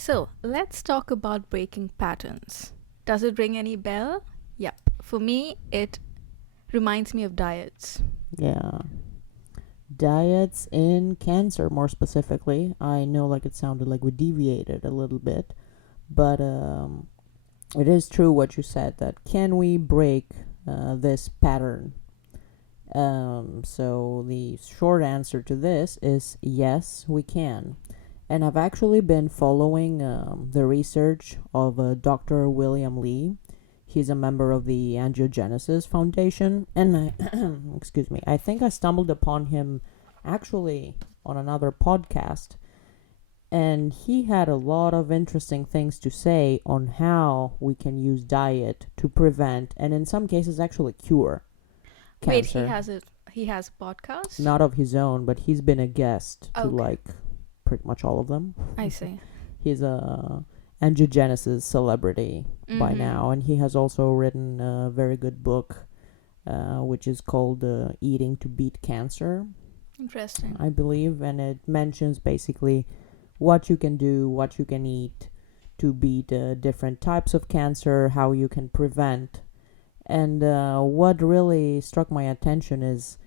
So, let's talk about breaking patterns. Does it ring any bell? Yep. For me, it reminds me of diets. Yeah. Diets in cancer, more specifically. I know, like, it sounded like we deviated a little bit, but it is true what you said that can we break this pattern? So the short answer to this is yes, we can. And I've actually been following the research of Dr. William Lee. He's a member of the Angiogenesis Foundation, and excuse me, I think I stumbled upon him actually on another podcast, and he had a lot of interesting things to say on how we can use diet to prevent and in some cases actually cure Wait, cancer. he has a podcast? Not of his own, but he's been a guest to Okay, like pretty much all of them. I see. He's a angiogenesis celebrity by Mm-hmm. now, and he has also written a very good book, which is called "Eating to Beat Cancer," Interesting. I believe, and it mentions basically what you can do, what you can eat to beat different types of cancer, how you can prevent. And what really struck my attention is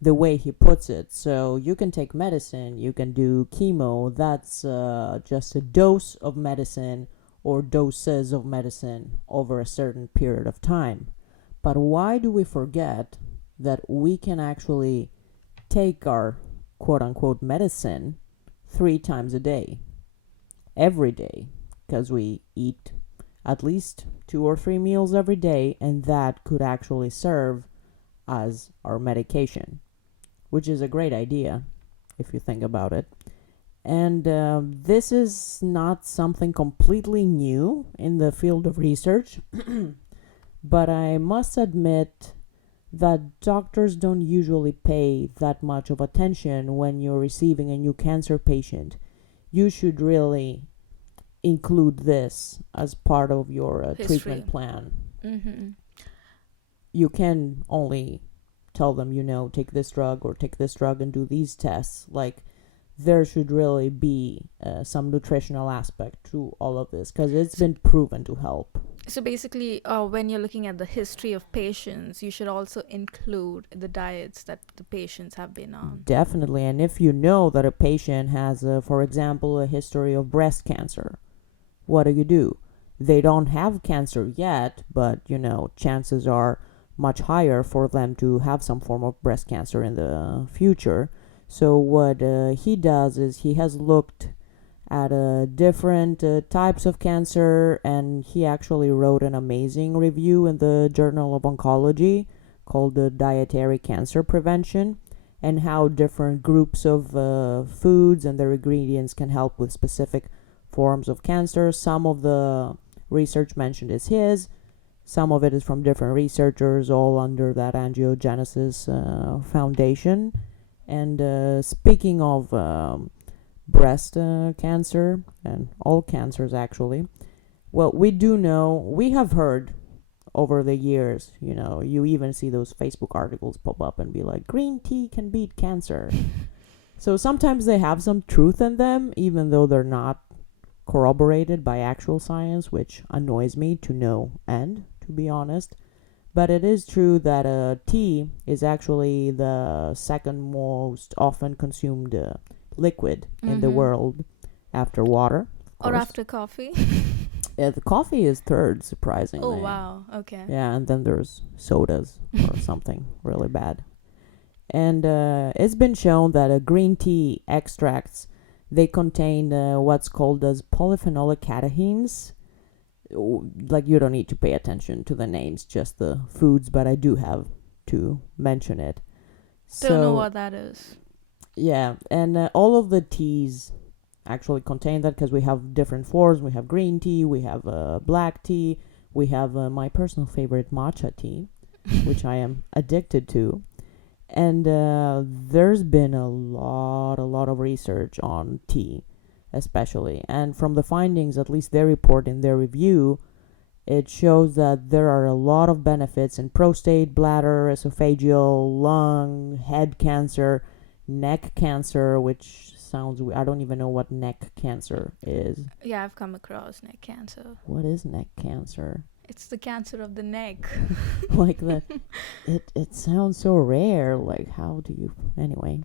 the way he puts it. So you can take medicine, you can do chemo, that's just a dose of medicine or doses of medicine over a certain period of time. But why do we forget that we can actually take our quote unquote medicine 3 times a day, every day, because we eat at least 2 or 3 meals every day, and that could actually serve as our medication, which is a great idea if you think about it. And this is not something completely new in the field of research, but I must admit that doctors don't usually pay that much of attention when you're receiving a new cancer patient. You should really include this as part of your treatment History. plan. Mm-hmm. You can only tell them, take this drug or take this drug and do these tests. Like, there should really be some nutritional aspect to all of this because it's So, been proven to help. so basically, when you're looking at the history of patients, you should also include the diets that the patients have been on. Definitely. And if you know that a patient has, for example, a history of breast cancer, what do? They don't have cancer yet, but chances are much higher for them to have some form of breast cancer in the future. So what he does is he has looked at different types of cancer, and he actually wrote an amazing review in the Journal of Oncology called the Dietary Cancer Prevention, and how different groups of foods and their ingredients can help with specific forms of cancer. Some of the research mentioned is his, some of it is from different researchers, all under that Angiogenesis Foundation. And speaking of breast cancer and all cancers, actually, well, we do know, we have heard over the years, you even see those Facebook articles pop up and be like, green tea can beat cancer. So sometimes they have some truth in them, even though they're not corroborated by actual science, which annoys me to no end, to be honest. But it is true that tea is actually the second most often consumed liquid in the Mm-hmm. world after water, of Or course. after coffee. Yeah, the coffee is third, Oh, surprisingly. wow. Okay. Yeah, and then there's sodas or something really bad. And it's been shown that green tea extracts, they contain what's called as polyphenolic catechenes. Like, you don't need to pay attention to the names, just the foods, but I do have to mention it. Don't know So what that is. yeah, and all of the teas actually contain that because we have different forms. We have green tea, we have black tea, we have my personal favorite matcha tea, which I am addicted to. And there's been a lot of research on tea, especially. And from the findings, at least they report in their review, it shows that there are a lot of benefits in prostate, bladder, esophageal, lung, head cancer, neck cancer, which sounds I don't even know what neck cancer is. Yeah, I've come across neck cancer. What is neck cancer? It's the cancer of the neck. Like the it sounds so rare. Like how do you anyway?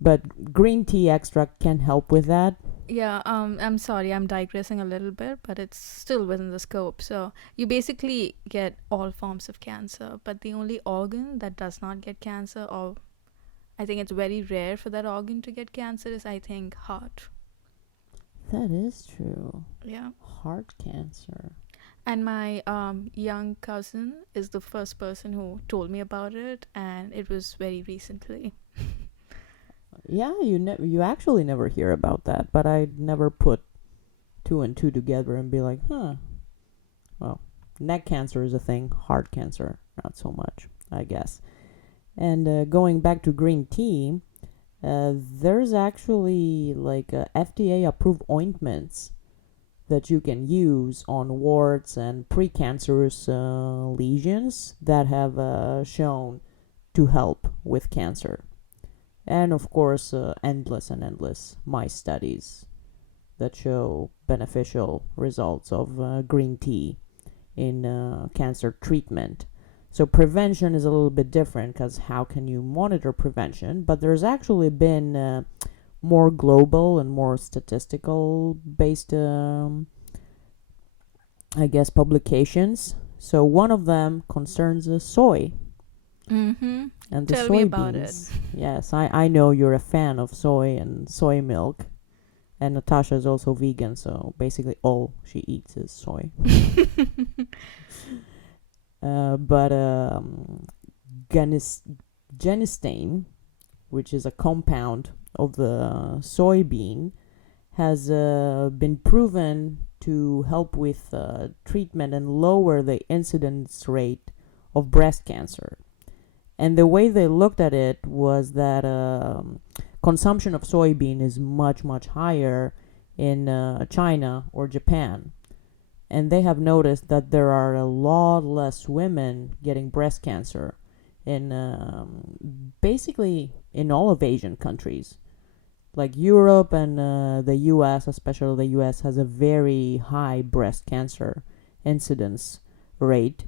But green tea extract can help with that. Yeah, I'm sorry, I'm digressing a little bit, but it's still within the scope. So you basically get all forms of cancer, but the only organ that does not get cancer, or I think it's very rare for that organ to get cancer, is I think heart. That is true. Yeah. Heart cancer. And my young cousin is the first person who told me about it, and it was very recently. Yeah, you actually never hear about that, but I never put two and two together and be like, huh. Well, neck cancer is a thing, heart cancer not so much, I guess. And going back to green tea, there's actually like FDA approved ointments that you can use on warts and precancerous lesions that have shown to help with cancer. And of course, endless and endless mice studies that show beneficial results of green tea in cancer treatment. So prevention is a little bit different because how can you monitor prevention? But there's actually been more global and more statistical based, I guess, publications. So one of them concerns soy Mm-hmm. and the Tell me about soybeans. Yes, I know you're a fan of soy and soy milk. And Natasha is also vegan, so basically all she eats is soy. But genistein, which is a compound of the soybean, has been proven to help with treatment and lower the incidence rate of breast cancer. And the way they looked at it was that consumption of soybean is much, much higher in China or Japan. And they have noticed that there are a lot less women getting breast cancer in basically in all of Asian countries. Like Europe and the US, especially the US, has a very high breast cancer incidence rate.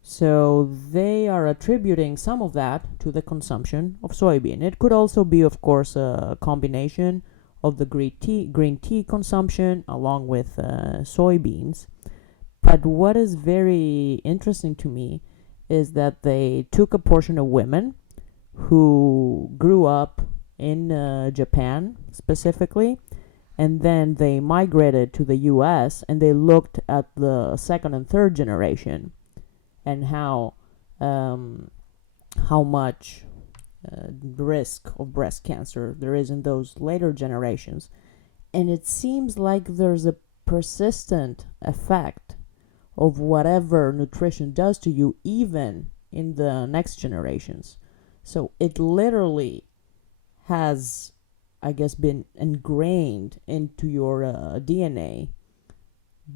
So they are attributing some of that to the consumption of soybean. It could also be, of course, a combination of the green tea consumption along with soybeans. But what is very interesting to me is that they took a portion of women who grew up in Japan specifically, and then they migrated to the US and they looked at the second and third generation and how much risk of breast cancer there is in those later generations. And it seems like there's a persistent effect of whatever nutrition does to you even in the next generations. So it literally has, I guess, been ingrained into your DNA,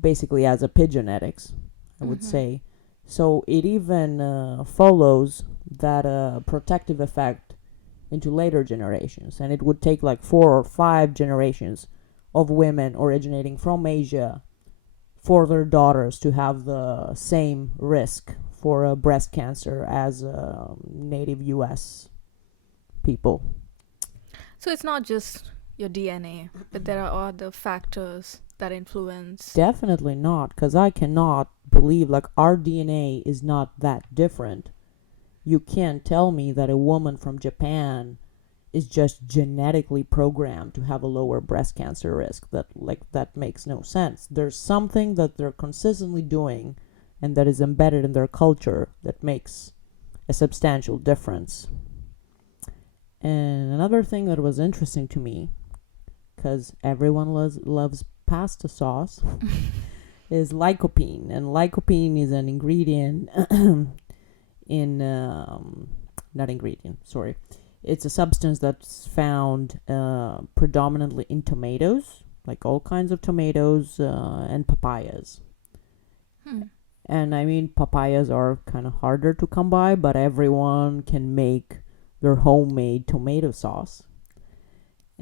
basically as epigenetics, I would say. So it even follows that protective effect into later generations. And it would take like 4 or 5 generations of women originating from Asia for their daughters to have the same risk for breast cancer as native US people. So it's not just your DNA, but there are other factors that influence. Definitely not, because I cannot believe like our DNA is not that different. You can't tell me that a woman from Japan is just genetically programmed to have a lower breast cancer risk. That makes no sense. There's something that they're consistently doing and that is embedded in their culture that makes a substantial difference. And another thing that was interesting to me, because everyone loves pasta sauce, is lycopene. And lycopene is an ingredient in not ingredient, sorry. It's a substance that's found predominantly in tomatoes, like all kinds of tomatoes and papayas. And I mean, papayas are kind of harder to come by, but everyone can make their homemade tomato sauce.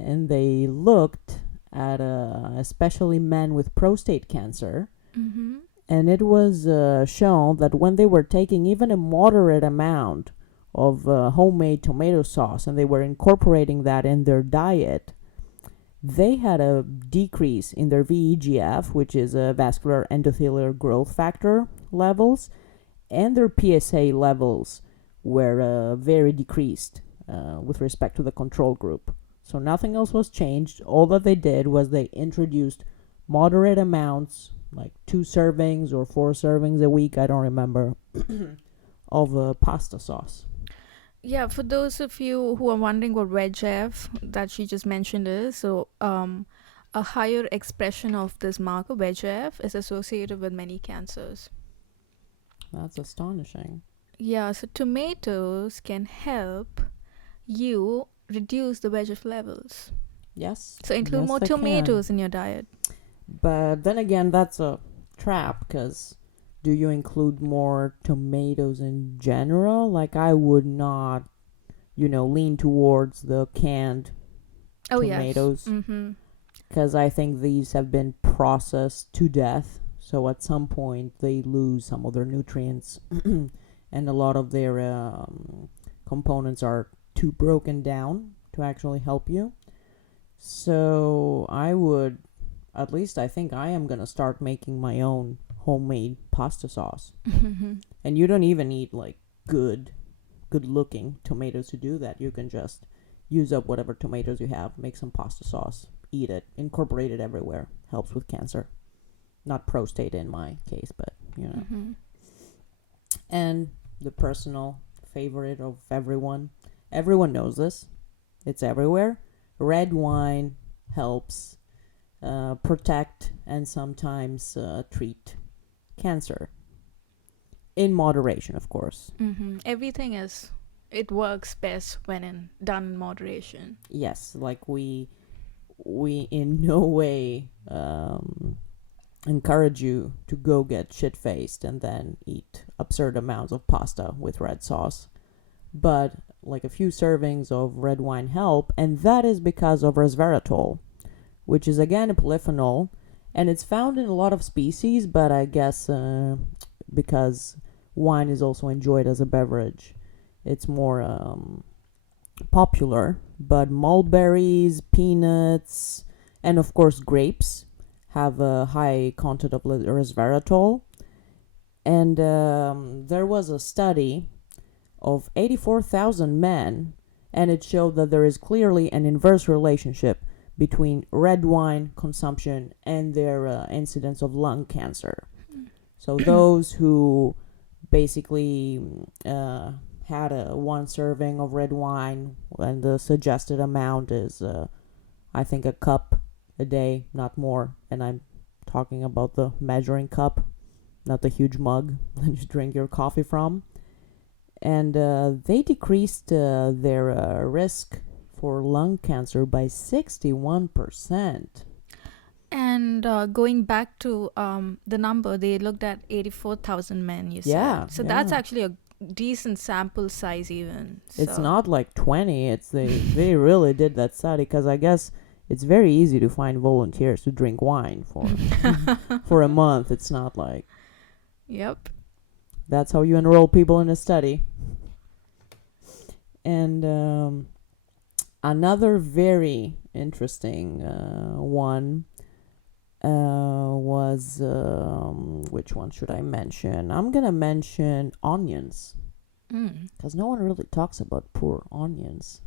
and they looked at especially men with prostate cancer, Mm-hmm. and it was shown that when they were taking even a moderate amount of homemade tomato sauce and they were incorporating that in their diet, they had a decrease in their VEGF, which is a vascular endothelial growth factor levels, and their PSA levels were very decreased with respect to the control group. So nothing else was changed. All that they did was they introduced moderate amounts, like 2 servings or 4 servings a week, I don't remember, of pasta sauce. Yeah, for those of you who are wondering what VEGF that she just mentioned is, so a higher expression of this marker VEGF is associated with many cancers. That's astonishing. Yeah, so tomatoes can help you reduce the VEGF levels. Yes. So include yes, more they can. tomatoes in your diet. But then again, that's a trap, because do you include more tomatoes in general? Like, I would not, lean towards the canned Oh tomatoes, yes. Mm-hmm. because I think these have been processed to death. So at some point, they lose some of their nutrients, and a lot of their components are too broken down to actually help you. So I would, at least I think I am gonna start making my own homemade pasta sauce. And you don't even need like good looking tomatoes to do that. You can just use up whatever tomatoes you have, make some pasta sauce, eat it, incorporate it everywhere. Helps with cancer. Not prostate in my case, but Mm-hmm. And the personal favorite of everyone. Everyone knows this. It's everywhere. Red wine helps protect and sometimes treat cancer. In moderation, of course. Mm-hmm. Everything it works best when done in moderation. Yes, like we in no way encourage you to go get shit faced and then eat absurd amounts of pasta with red sauce. But like a few servings of red wine help, and that is because of resveratrol, which is again a polyphenol, and it's found in a lot of species, but I guess because wine is also enjoyed as a beverage, it's more popular. But mulberries, peanuts, and of course grapes have a high content of resveratrol. And there was a study of 84,000 men, and it showed that there is clearly an inverse relationship between red wine consumption and their incidence of lung cancer. So those who basically had one serving of red wine, and the suggested amount is, I think, a cup a day, not more. And I'm talking about the measuring cup, not the huge mug that you drink your coffee from. And they decreased their risk for lung cancer by 61%. And going back to the number, they looked at 84,000 men, you Yeah, said. So yeah. that's actually a decent sample size even. It's So- not like 20. They really did that study, because I guess it's very easy to find volunteers to drink wine for a month. It's not like Yep. that's how you enroll people in a study. And another very interesting one was which one should I mention? I'm gonna mention onions, because no one really talks about poor onions.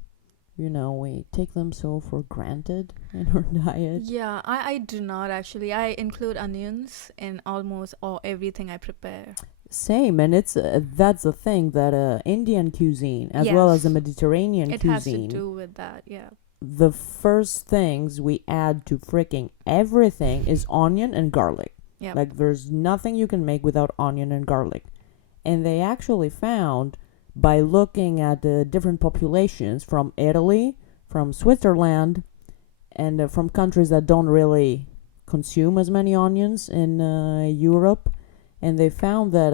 We take them so for granted in our diet. Yeah, I do not actually. I include onions in almost all everything I prepare. Same, and it's that's the thing that Indian cuisine as well as the Yes. Mediterranean It has to cuisine, do with that, yeah. the first things we add to freaking everything is onion and garlic. Yep. Like, there's nothing you can make without onion and garlic. And they actually found, by looking at the different populations from Italy, from Switzerland, and from countries that don't really consume as many onions in Europe, and they found that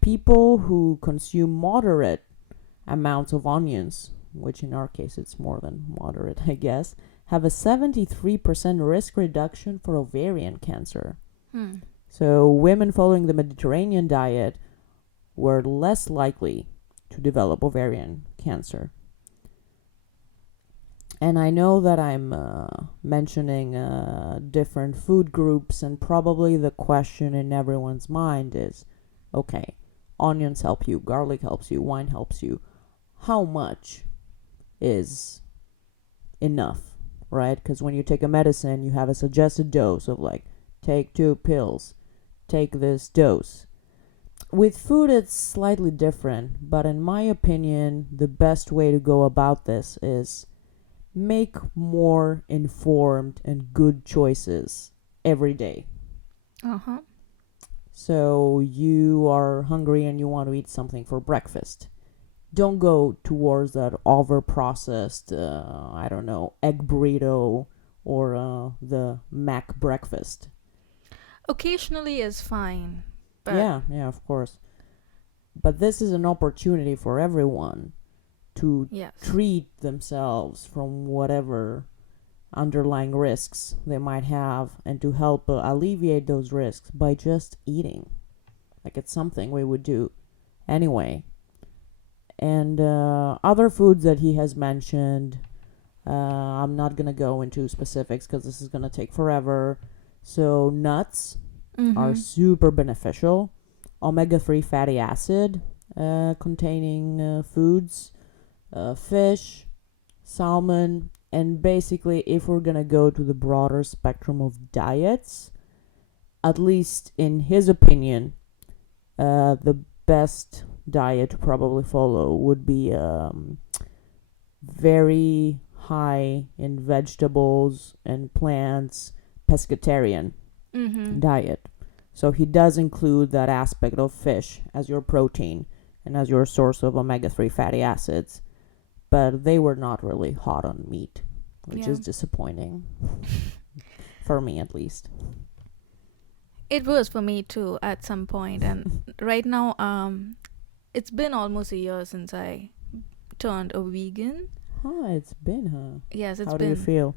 people who consume moderate amounts of onions, which in our case it's more than moderate, I guess, have a 73% risk reduction for ovarian cancer. Hmm. So women following the Mediterranean diet were less likely to develop ovarian cancer. And I know that I'm mentioning different food groups, and probably the question in everyone's mind is, okay, onions help you, garlic helps you, wine helps you. How much is enough, right? Because when you take a medicine, you have a suggested dose of like, take 2 pills, take this dose. With food, it's slightly different, but in my opinion, the best way to go about this is make more informed and good choices every day. Uh-huh. So you are hungry and you want to eat something for breakfast. Don't go towards that over processed, I don't know, egg burrito or the Mac breakfast. Occasionally is fine, but Yeah, of course. But this is an opportunity for everyone to yes. treat themselves from whatever underlying risks they might have and to help alleviate those risks by just eating. Like it's something we would do anyway. And other foods that he has mentioned, I'm not going to go into specifics because this is going to take forever. So, nuts are super beneficial. Omega 3 fatty acid containing foods, fish, salmon, and basically, if we're going to go to the broader spectrum of diets, at least in his opinion, the best diet to probably follow would be very high in vegetables and plants, pescatarian diet. So he does include that aspect of fish as your protein and as your source of omega-3 fatty acids, but they were not really hot on meat, which is disappointing for me at least. It was for me too at some point, and right now, it's been almost a year since I turned a vegan. It's been, huh? Yes, it's How been. do you feel?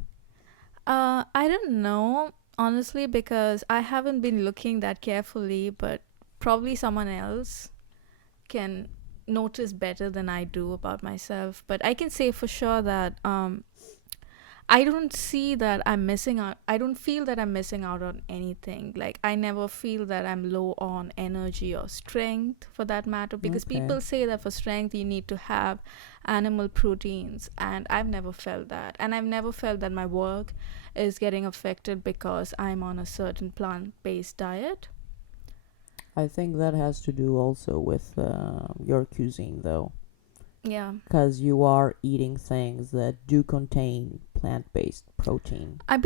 I don't know, honestly, because I haven't been looking that carefully, but probably someone else can notice better than I do about myself. But I can say for sure that I don't see that I'm missing out. I don't feel that I'm missing out on anything. Like, I never feel that I'm low on energy or strength for that matter. Because people say that for strength, you need to have animal proteins. And I've never felt that. And I've never felt that my work is getting affected because I'm on a certain plant-based diet. I think that has to do also with your cuisine, though. Yeah. Because you are eating things that do contain plant-based protein. I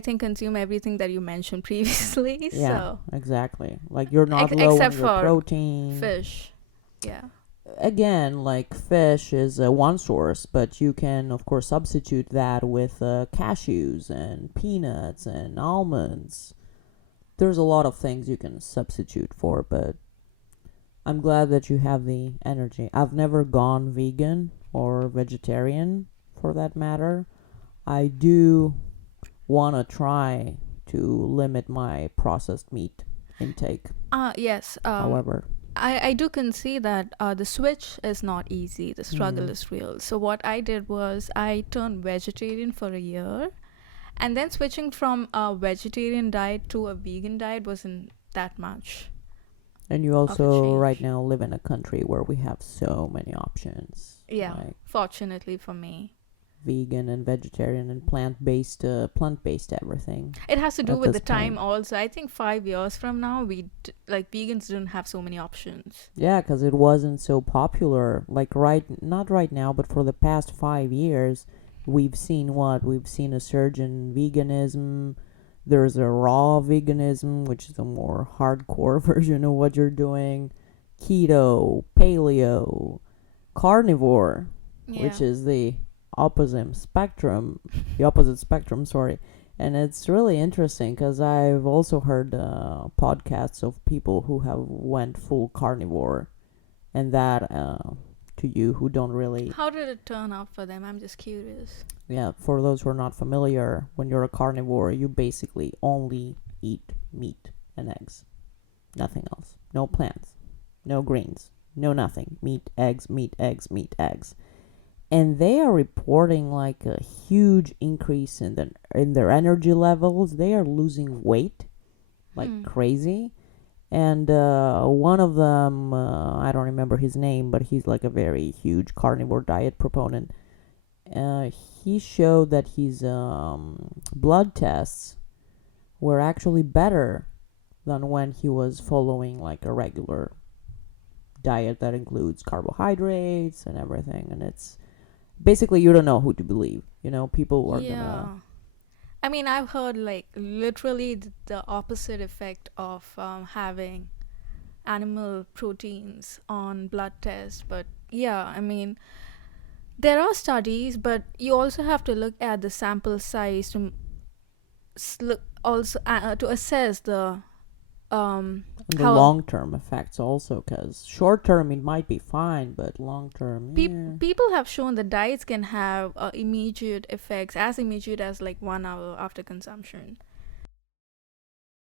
think, consume everything that you mentioned previously. Yeah, so exactly. Like you're not low except on your for protein. fish. Yeah. Again, like fish is one source, but you can, of course, substitute that with cashews and peanuts and almonds. There's a lot of things you can substitute for, but I'm glad that you have the energy. I've never gone vegan or vegetarian for that matter. I do want to try to limit my processed meat intake. Yes. However, I do concede that the switch is not easy. The struggle Mhm. is real. So what I did was I turned vegetarian for a year, and then switching from a vegetarian diet to a vegan diet wasn't that much. And you of a also right change. now live in a country where we have so many options. Yeah. Like Fortunately for me. vegan and vegetarian and plant-based everything. It has to do At with this the time point. also. I think 5 years from now, like vegans don't have so many options. Yeah, because it wasn't so popular. Like not right now, but for the past 5 years, we've seen what? We've seen a surge in veganism. There's a raw veganism, which is a more hardcore version of what you're doing. Keto, paleo, carnivore, Yeah. which is the opposite spectrum, sorry. And it's really interesting because I've also heard podcasts of people who have went full carnivore, and that to you who don't really. How did it turn out for them? I'm just curious. Yeah, for those who are not familiar, when you're a carnivore, you basically only eat meat and eggs. Nothing else. No plants, no greens, no nothing. Meat, eggs, meat, eggs, meat, eggs. And they are reporting like a huge increase in their energy levels. They are losing weight like Hmm. crazy. And one of them, I don't remember his name, but he's like a very huge carnivore diet proponent. He showed that his blood tests were actually better than when he was following like a regular diet that includes carbohydrates and everything. And it's basically you don't know who to believe. People are gonna. Yeah. I mean, I've heard like literally the opposite effect of having animal proteins on blood tests. But yeah, I mean, there are studies, but you also have to look at the sample size to look also to assess the And the how long term effects also, because short term it might be fine, but long term, yeah. people have shown that diets can have immediate effects, as immediate as like 1 hour after consumption.